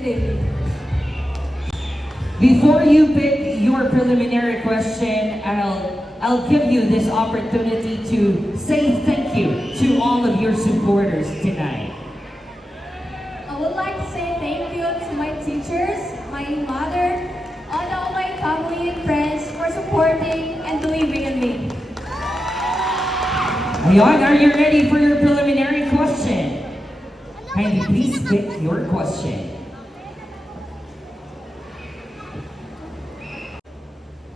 Good evening. Before you pick your preliminary question, I'll give you this opportunity to say thank you to all of your supporters tonight. I would like to say thank you to my teachers, my mother, and all my family and friends for supporting and believing in me. Ayan, are you ready for your preliminary question? Kindly please pick your question.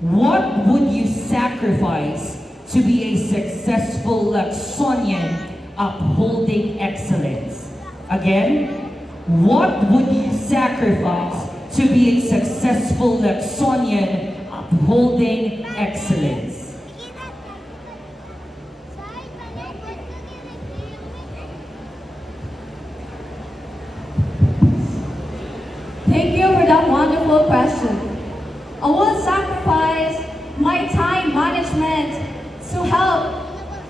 What would you sacrifice to be a successful Lacsonian upholding excellence? Again, what would you sacrifice to be a successful Lacsonian upholding excellence? Thank you for that wonderful question. I will sacrifice my time management to help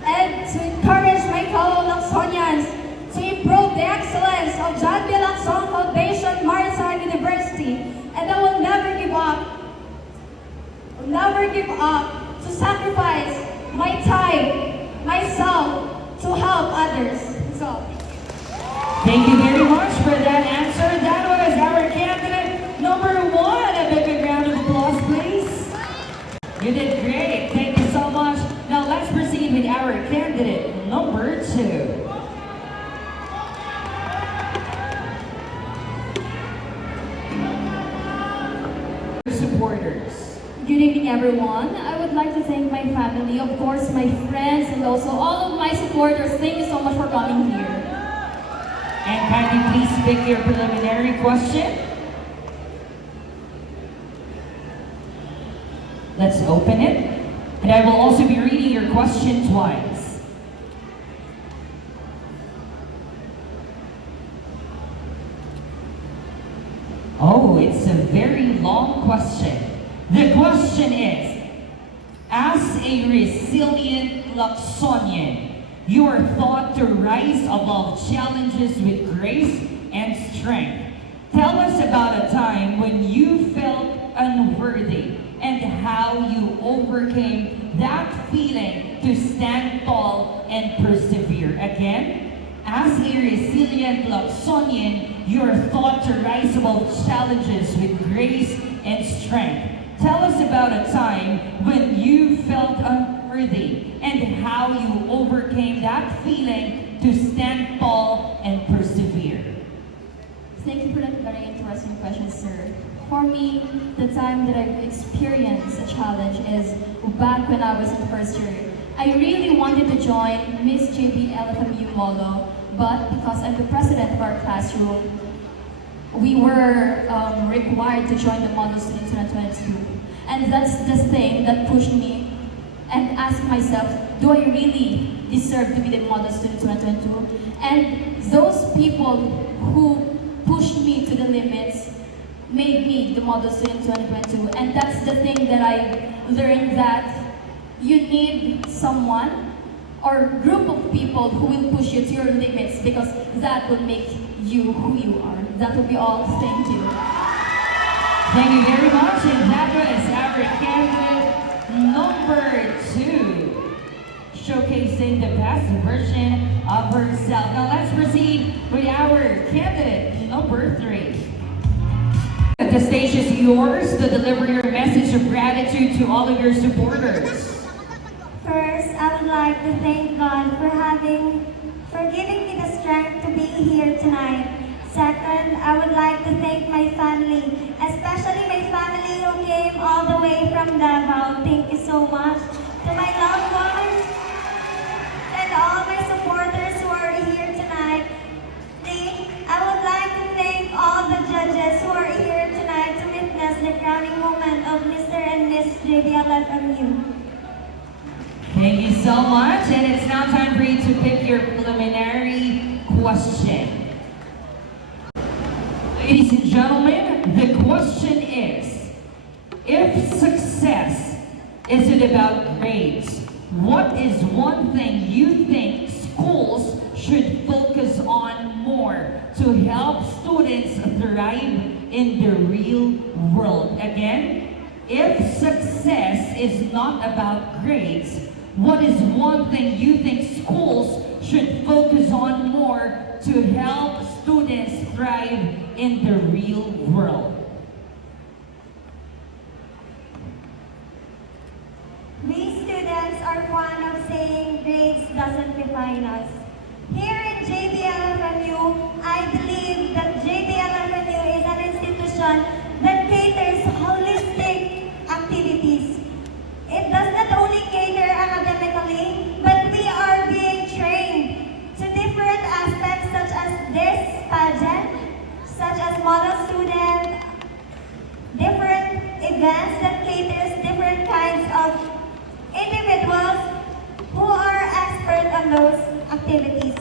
and to encourage my fellow Lacsonians to improve the excellence of John B. Lacson Foundation Maritime University. And I will never give up to sacrifice my time, myself, to help others. So, Thank you very much for that answer. That was our candidate number one. A big round of applause, please. You did great. Thank you so much. Now let's proceed with our candidate number two. Supporters. good evening, everyone. I would like to thank my family, of course, my friends, and also all of my supporters. Thank you so much for coming here. And kindly please pick your preliminary question. Let's open it. And I will also be reading your question twice. Oh, it's a very long question. The question is, as a resilient Lacsonian, you are thought to rise above challenges with grace and strength. Tell us about a time when you felt unworthy and how you overcame that feeling to stand tall and persevere. Again, as a resilient Lacsonian, you are thought to rise above challenges with grace and strength. Tell us about a time when you felt unworthy and how you overcame that feeling to stand tall and persevere. Thank you for that very interesting question, sir. For me, the time that I've experienced a challenge is back when I was in first year. I really wanted to join Miss JB LFMU Molo, but because I'm the president of our classroom, we were required to join the Model Student 2022. And that's the thing that pushed me and asked myself, do I really deserve to be the Model Student 2022? And those people who pushed me to the limits made me the Model Student 2022. And that's the thing that I learned, that you need someone or group of people who will push you to your limits, because that will make you who you are. That will be all. Thank you. Thank you very much, and that was our candidate number two, showcasing the best version of herself. Now let's proceed with our candidate number three. The stage is yours to deliver your message of gratitude to all of your supporters. First, I would like to thank God for giving me the strength to be here tonight. Second, I would like to thank my family, especially my family who came all the way from Davao. Thank you so much. To my loved ones and all my supporters who are here tonight. Three, I would like to thank all the judges who are here tonight to witness the crowning moment of Mr. and Miss JBLFMU. Thank you so much, and it's now time for you to pick your preliminary question. Ladies and gentlemen, the question is, if success isn't about grades, what is one thing you think schools should focus on more? more to help students thrive in the real world? Again, if success is not about grades, what is one thing you think schools should focus on more to help students thrive in the real world? We students are fond of saying grades doesn't define us. Here in JBLFMU, I believe that JBLFMU is an institution that caters holistic activities. It does not only cater academically, but we are being trained to different aspects such as this pageant, such as model student, different events that caters different kinds of individuals who are expert on those activities.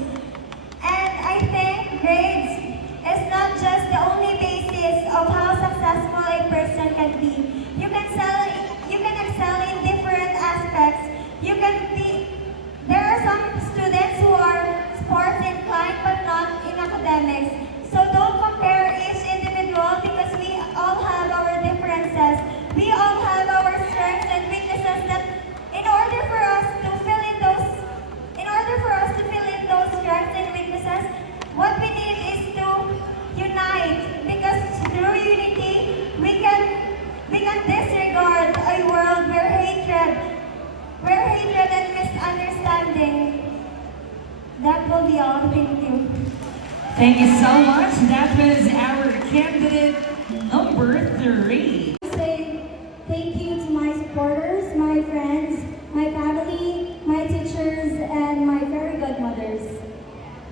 And I think grades is not just the only basis of how successful a person can be. You can excel in different aspects. There are some students who are sports inclined but not in academics. So don't compare each individual because we all have our differences. We all have our strengths and weaknesses that in order for us to fill in those strengths and weaknesses, what we need is to unite, because through unity we can disregard a world where hatred and misunderstanding. That will be all. Thank you. Thank you so much. That was our candidate number 3. Say thank you to my supporters, my friends, my family, my teachers, and my fairy godmothers.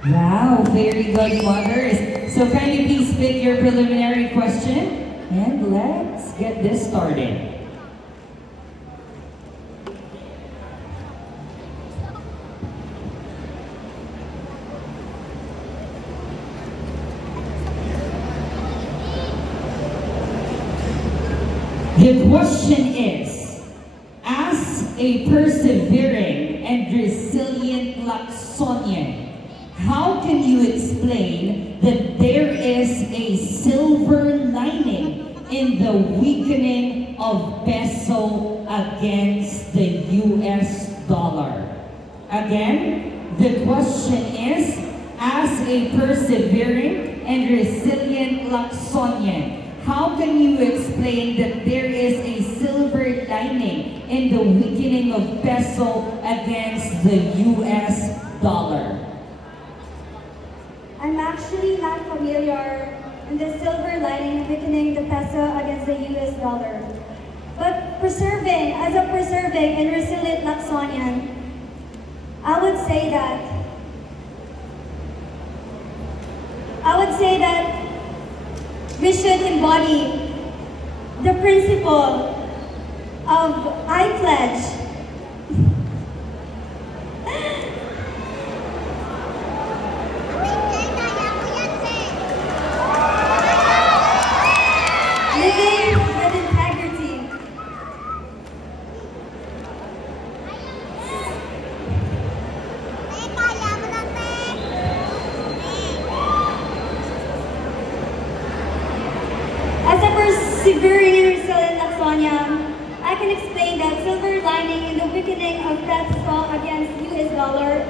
Wow, very good mothers. So can you please pick your preliminary question? And let's get this started. The question is, as a persevering and resilient Lacsonian, how can you explain that there is a silver lining in the weakening of peso against the US dollar? Again, the question is, as a persevering and resilient Lacsonian, how can you explain that there is a silver lining in the weakening of peso against the US dollar? I'm actually not familiar in the silver lining weakening the peso against the US dollar. But as a persevering and resilient Lacsonian, I would say that we should embody the principle of I pledge living with integrity. As a persevering and resilient Lacsonian, I can explain that silver lining in the weakening of peso against US dollar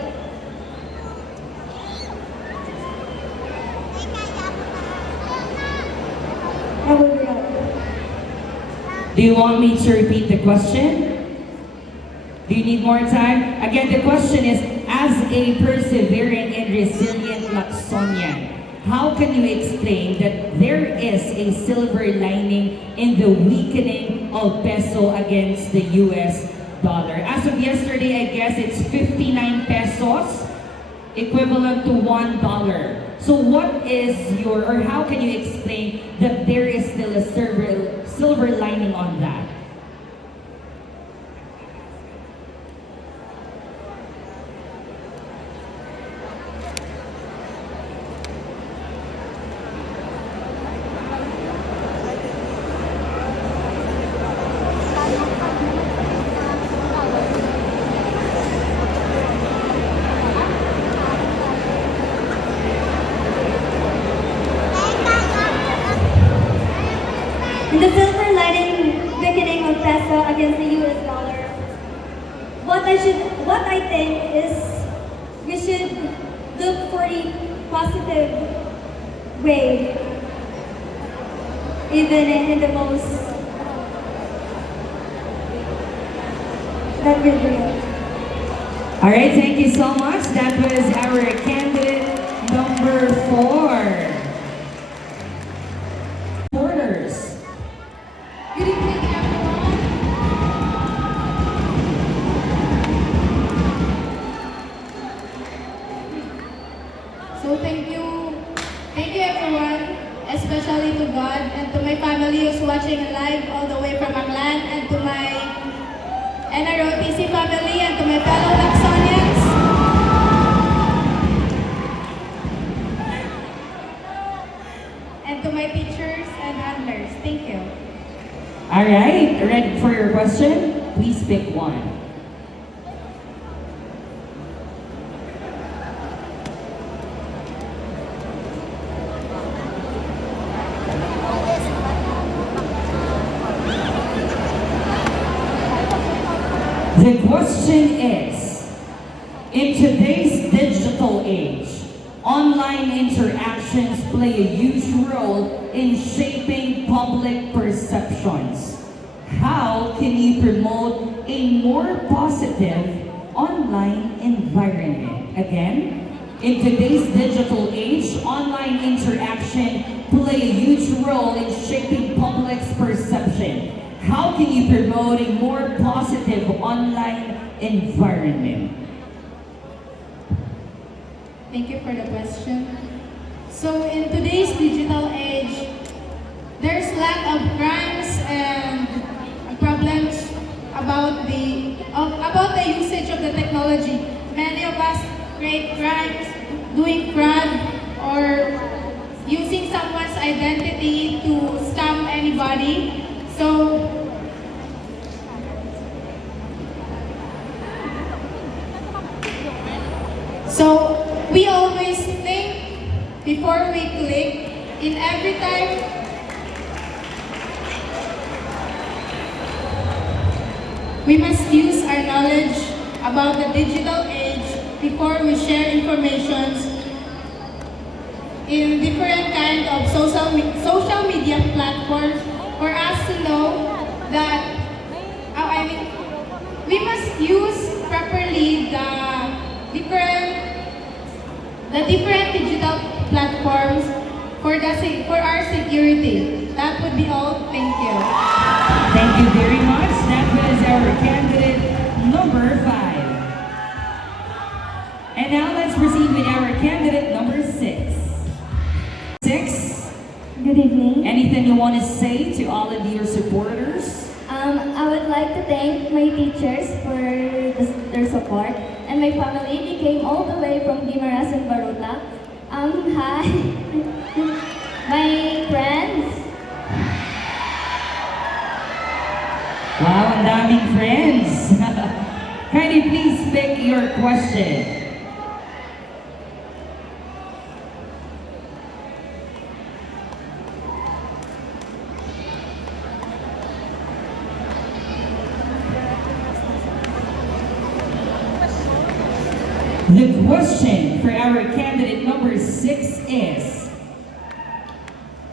I will be up. Do you want me to repeat the question? Do you need more time? Again, the question is, as a persevering and resilient Lacsonian, how can you explain that there is a silver lining in the weakening of peso against the US dollar? As of yesterday, I guess it's 59 pesos, equivalent to $1. So what is or how can you explain that there is still a silver lining on that? In the silver lining weakening of peso against the US dollar, what I think is we should look for the positive way, even in the most that will real. All right, thank you so much. That was our candidate number 4. Supporters. Good evening, everyone. So thank you everyone, especially to God and to my family who's watching live all the way from Aklan, and to my NROTC family and to my fellow Lacsonians. And to my teachers and handlers. Thank you. All right, ready for your question? Please pick one. The question is, in today's digital age, online interactions play a huge role in shaping public perceptions. How can you promote a more positive online environment? Again, in today's digital age, online interaction play a huge role in shaping public's perception. How can you promote a more positive online environment? Thank you for the question. So in today's digital age, there's lack of crimes and problems about the usage of the technology. Many of us create crimes, doing fraud, or using someone's identity to scam anybody. So we always think before we click. In every time we must use our knowledge about the digital age before we share information in different kind of social media platforms for us to know that we must use properly the different digital platforms for our security. That would be all. Thank you. Thank you very much. That was our candidate number 5. And now let's proceed with our candidate number 6. 6, Good evening. anything you want to say to all of your supporters? I would like to thank my teachers for their support, and my family. They came all the way from Guimaras and Baruta. Hi, my friends. Wow, ang daming friends. Can you please pick your question? The question for our candidate number 6 is,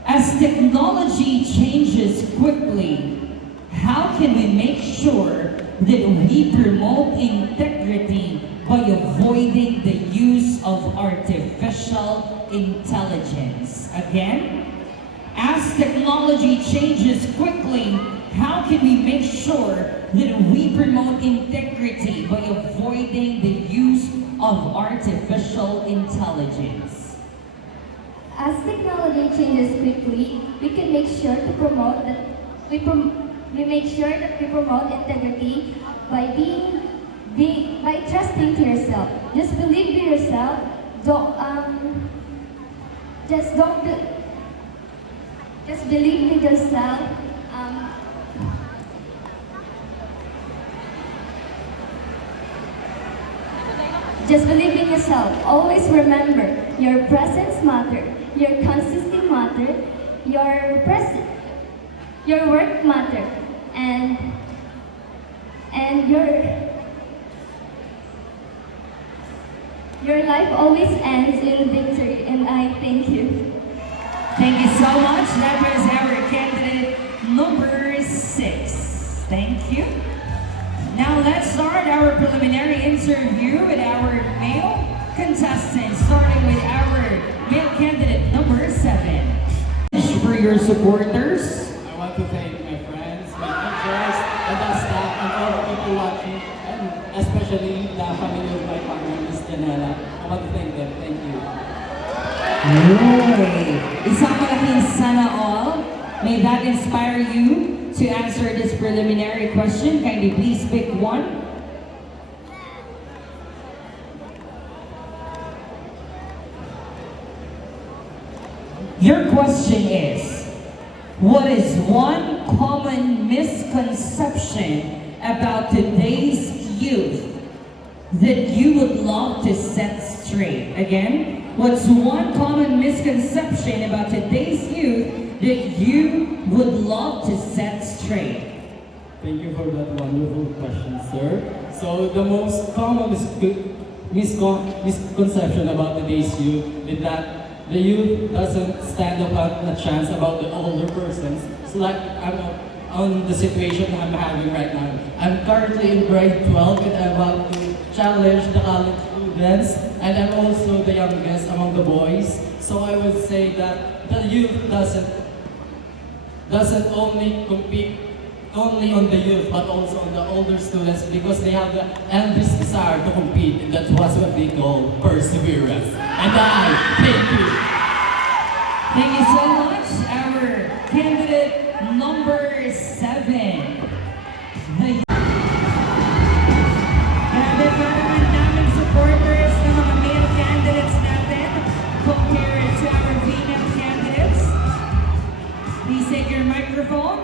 as technology changes quickly, how can we make sure that we promote integrity by avoiding the use of artificial intelligence? Again, as technology changes quickly, how can we make sure that we promote integrity by avoiding the use of artificial intelligence? As technology changes quickly, we can make sure to promote that we promote integrity by by trusting to yourself. Just believe in yourself. Just believe in yourself. Just believe in yourself. Always remember, your presence matter, your consistency matter, your presence. Your work matter, and your life always ends in victory, and I thank you. Thank you so much. That was our candidate number 6. Thank you. Now let's start our preliminary interview with our male contestants, starting with our male candidate number 7. For your supporters, I want to thank my friends, my teachers, and the staff, and all the people watching, and especially the family of my partner, Miss Janela. I want to thank them. Thank you. Yay! Isang malaking sana all. May that inspire you to answer this preliminary question. Kindly please pick one. Your question is, what is one common misconception about today's youth that you would love to set straight? Again, what's one common misconception about today's youth that you would love to set straight? Thank you for that wonderful question, sir. So the most common misconception about today's youth is that the youth doesn't stand up a chance about the older persons. It's like I'm on the situation I'm having right now. I'm currently in grade 12 and I'm about to challenge the college students, and I'm also the youngest among the boys. So I would say that the youth doesn't only compete only on the youth but also on the older students, because they have the endless desire to compete, and that's what they call perseverance. And I thank you. Thank you so much. Our candidate number 7. Grabe pa naman daming supporters ng mga male candidates natin compared to our female candidates. Please take your microphone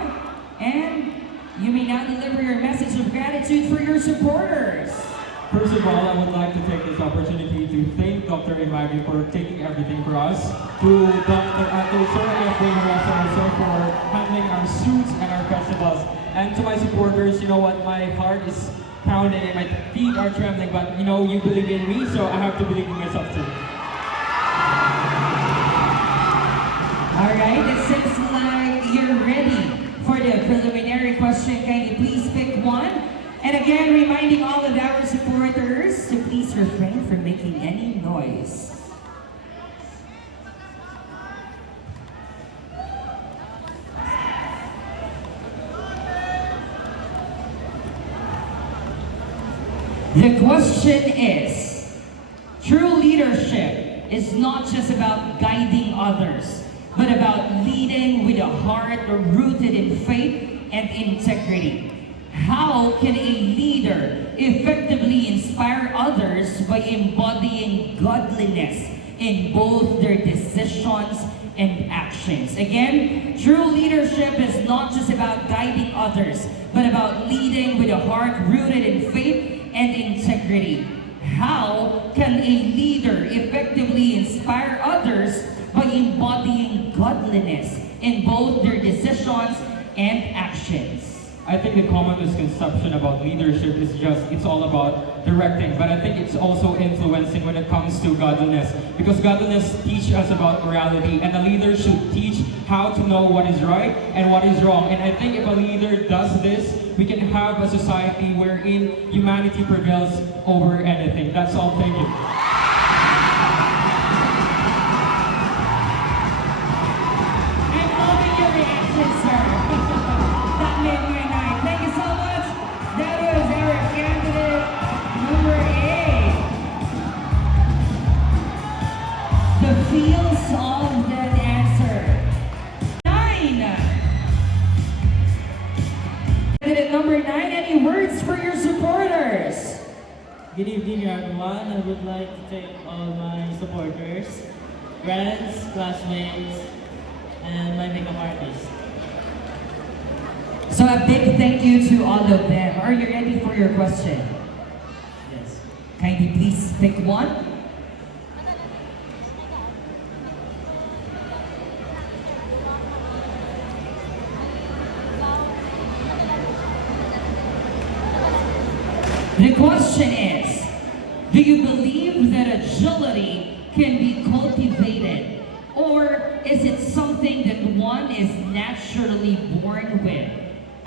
and you may now deliver your message of gratitude for your supporters. First of all, I would like to take this opportunity to thank Dr. Imagi for taking everything for us, to Dr. Ato, Sir Efrain also for handling our suits and our festivals. And to my supporters, you know what, my heart is pounding and my feet are trembling, but you know, you believe in me, so I have to believe in myself too. Alright, it seems like you're ready for the preliminary question. Can you please pick one? And again, reminding all of our supporters to please refrain from making any noise. The question is, true leadership is not just about guiding others, but about leading with a heart rooted in faith and integrity. How can a leader effectively inspire others by embodying godliness in both their decisions and actions? Again, true leadership is not just about guiding others, but about leading with a heart rooted in faith and integrity. How can a leader effectively inspire others by embodying godliness in both their decisions and actions? I think the common misconception about leadership is just, it's all about directing, but I think it's also influencing when it comes to godliness. Because godliness teaches us about morality, and a leader should teach how to know what is right and what is wrong. And I think if a leader does this, we can have a society wherein humanity prevails over anything. That's all, thank you. I'm loving your reaction, sir. That made my night. Thank you so much. That was our candidate number 8. The feels of that answer. 9. Candidate number 9, any words for your supporters? Good evening, everyone. I would like to thank all my supporters, friends, classmates, and my makeup artist. So a big thank you to all of them. Are you ready for your question? Yes. Kindly please pick one. The question is, do you believe that agility can be cultivated? Or is it something that one is naturally born with?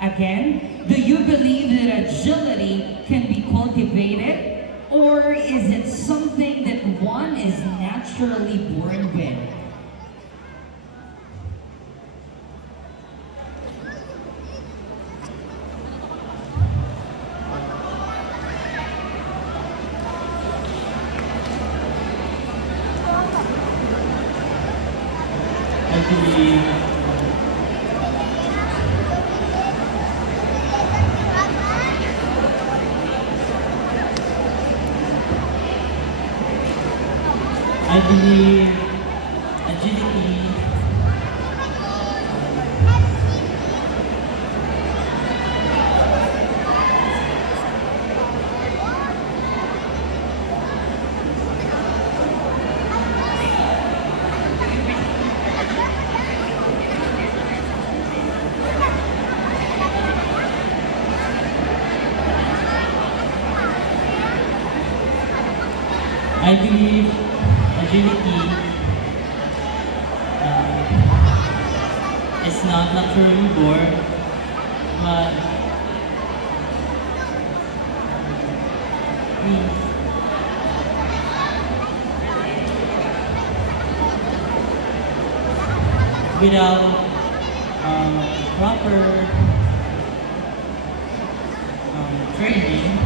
Again, do you believe that agility can be cultivated? Or is it something that one is naturally born with? I believe I believe agility I believe agility is not naturally born, but without proper training,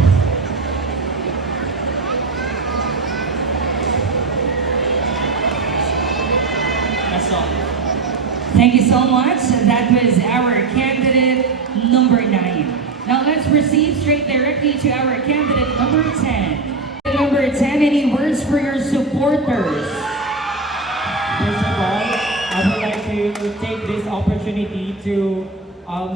that's all. Thank you so much. That was our candidate number 9. Now let's proceed straight directly to our candidate number 10. Number 10, any words for your supporters? First of all, I would like to take this opportunity to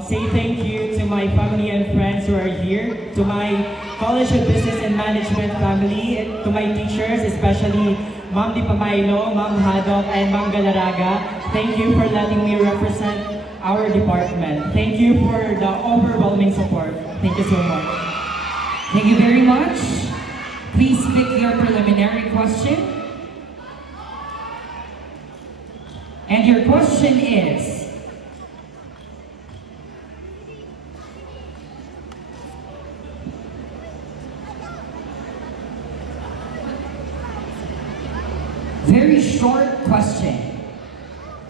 say thank you to my family and friends who are here, to my College of Business and Management family, and to my teachers, especially Ma'am Di Pamaylo, Ma'am Haddock, and Ma'am Galaraga. Thank you for letting me represent our department. Thank you for the overwhelming support. Thank you so much. Thank you very much. Please pick your preliminary question. And your question is, very short question.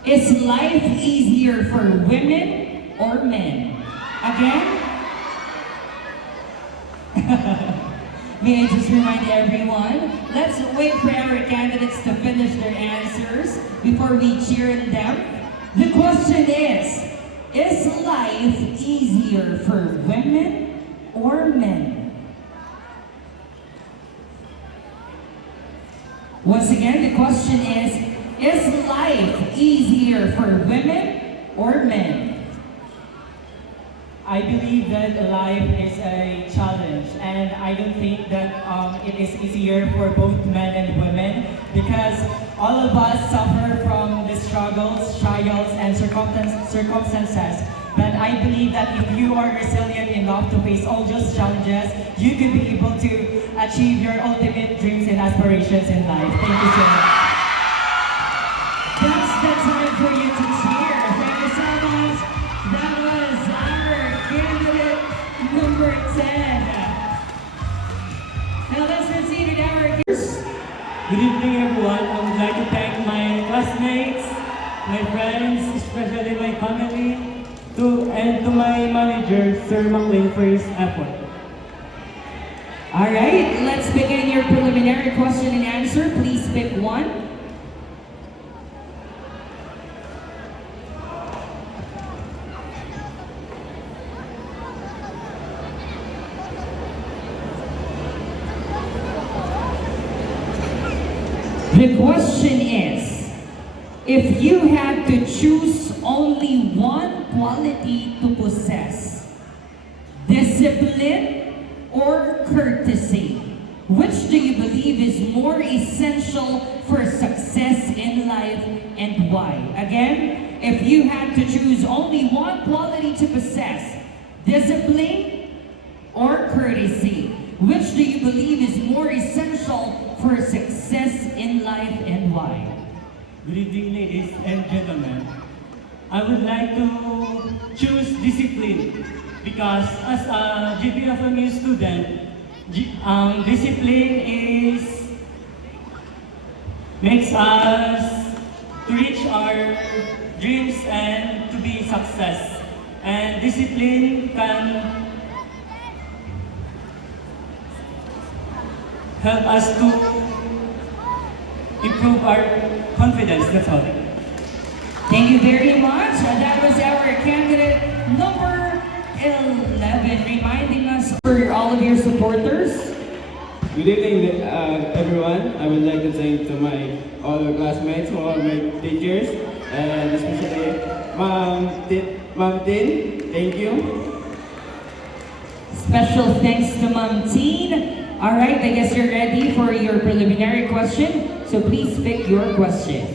Is life easier for women or men? Again? May I just remind everyone, let's wait for our candidates to finish their answers before we cheer them. The question is life easier for women or men? Once again, the question is life easier for women or men? I believe that life is a challenge, and I don't think that it is easier for both men and women, because all of us suffer from the struggles, trials, and circumstances. But I believe that if you are resilient enough to face all those challenges, you could be able to achieve your ultimate dreams and aspirations in life. Thank you so much. That's the time for you to cheer. Thank you so much. That was our candidate number 10. Now let's proceed with our Good evening, everyone. I would like to thank my classmates, my friends, especially my family, and to my manager, Sir McLean, for his effort. All right, let's begin your preliminary question and answer. Please pick one. The question is, if you had to choose only one quality to possess, discipline or courtesy, which do you believe is more essential for success in life and why? Again, if you had to choose only one quality to possess, discipline or courtesy, Which do you believe is more essential for success in life and why? Good evening, ladies and gentlemen. I would like to choose discipline because as a GPFMU student, discipline makes us to reach our dreams and to be success. And discipline can help us to improve our confidence. That's all. Thank you very much. That was our candidate number 11, reminding us for all of your supporters. Good evening, everyone. I would like to thank to my all the classmates, all my teachers, and especially Ma'am Tin. Thank you. Special thanks to Ma'am Teen. All right, I guess you're ready for your preliminary question. So please pick your question.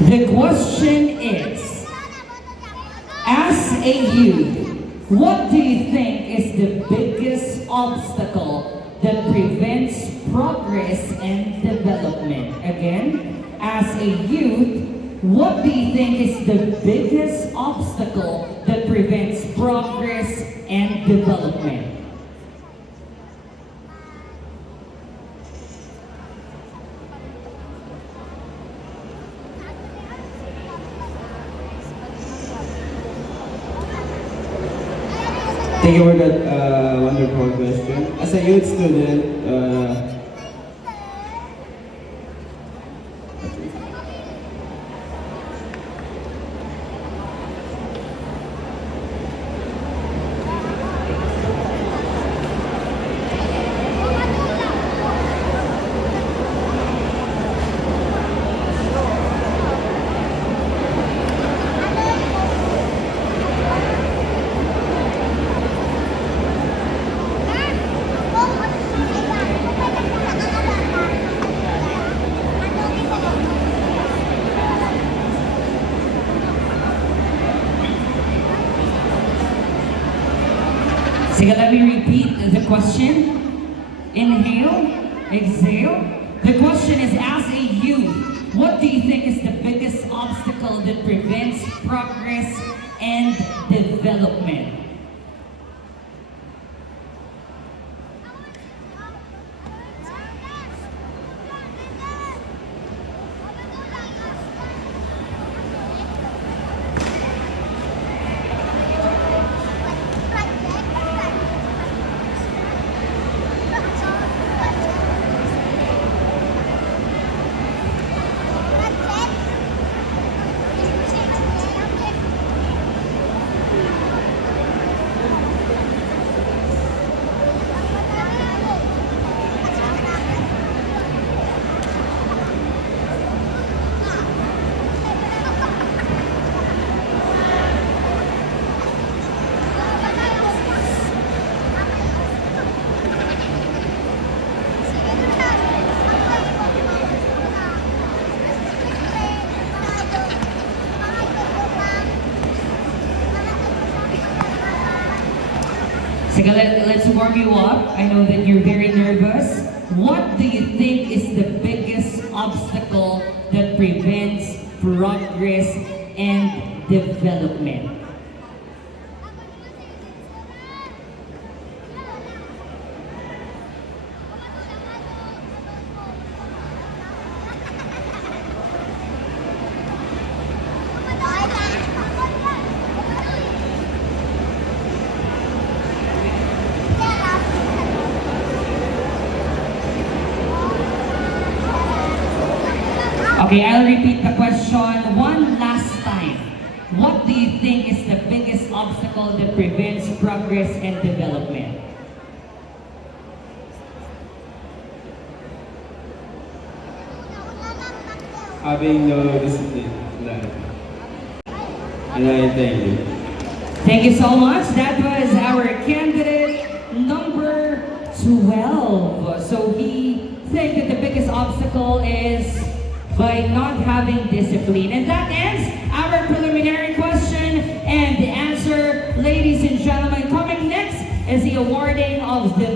The question is, as a youth, what do you think is the biggest obstacle that prevents progress and development? Again, as a youth, what do you think is the biggest obstacle that prevents progress and development? Thank you for that wonderful question. As a youth student, Sige, let me repeat the question. Inhale, exhale. The question is, as a youth, what do you think is the biggest obstacle that prevents progress and development? Sige, let's warm you up. I know that you're very nervous. What do you think is the biggest obstacle that prevents progress and development? Okay, I'll repeat the question one last time. What do you think is the biggest obstacle that prevents progress and development? having no discipline in life. And I thank you. Thank you so much. That was our candidate number 12. So he thinks that the biggest obstacle obstacle is by not having discipline. And that ends our preliminary question and the answer. Ladies and gentlemen, coming next is the awarding of the